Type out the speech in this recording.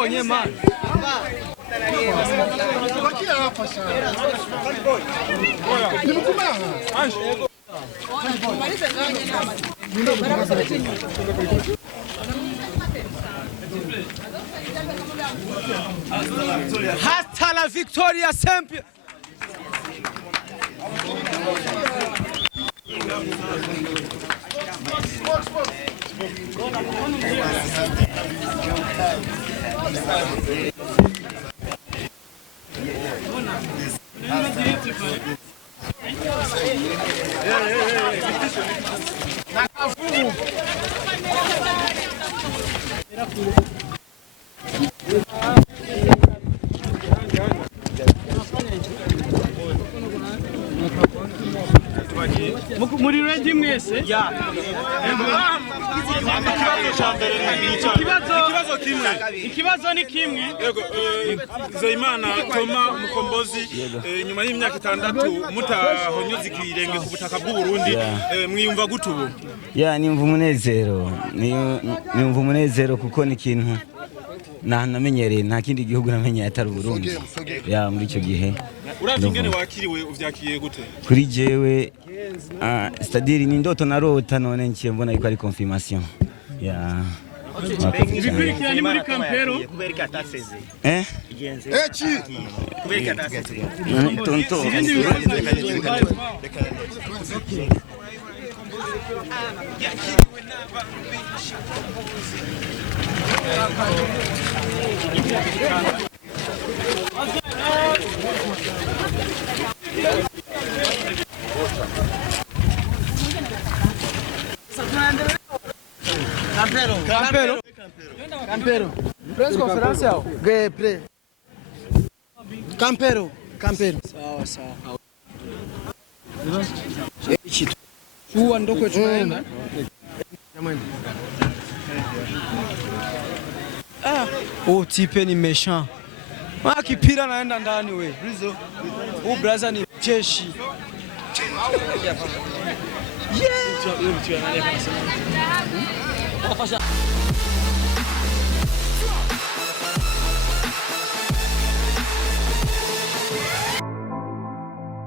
Nakuponye man. Hasta la victoria sempre. Muri ready mwese? Ya. Ikibazo ni kimwe. Yego, Zeyimana Toma Mukombozi nyuma y'imyaka 6 mutahonyoza ikirenge ku butaka bw'u Burundi mwiyumva gutubu? Ya nimva umunezero kuko ni ikintu namenyereye nta kindi gihugu namenyeye atari Burundi. Ya muri icyo gihe. Uravye ingene wakiriwe uvyakiye gute? Kuri jewe c'est-à-dire ni ndoto narota none nkiye mbona yuko ari confirmation. Ya. Ibikurikiranye muri kampero. Kubereka ataseze. Chi. Kubereka ataseze. Tonto. Campero. Press conference yao. Pre. Campero. Sawa. Ikitu. Huwa ndoko tunaenda. Jamani. Tipe ni méchant. Kipira naenda ndani we. Brizo. Brother ni jeshi. Yeah.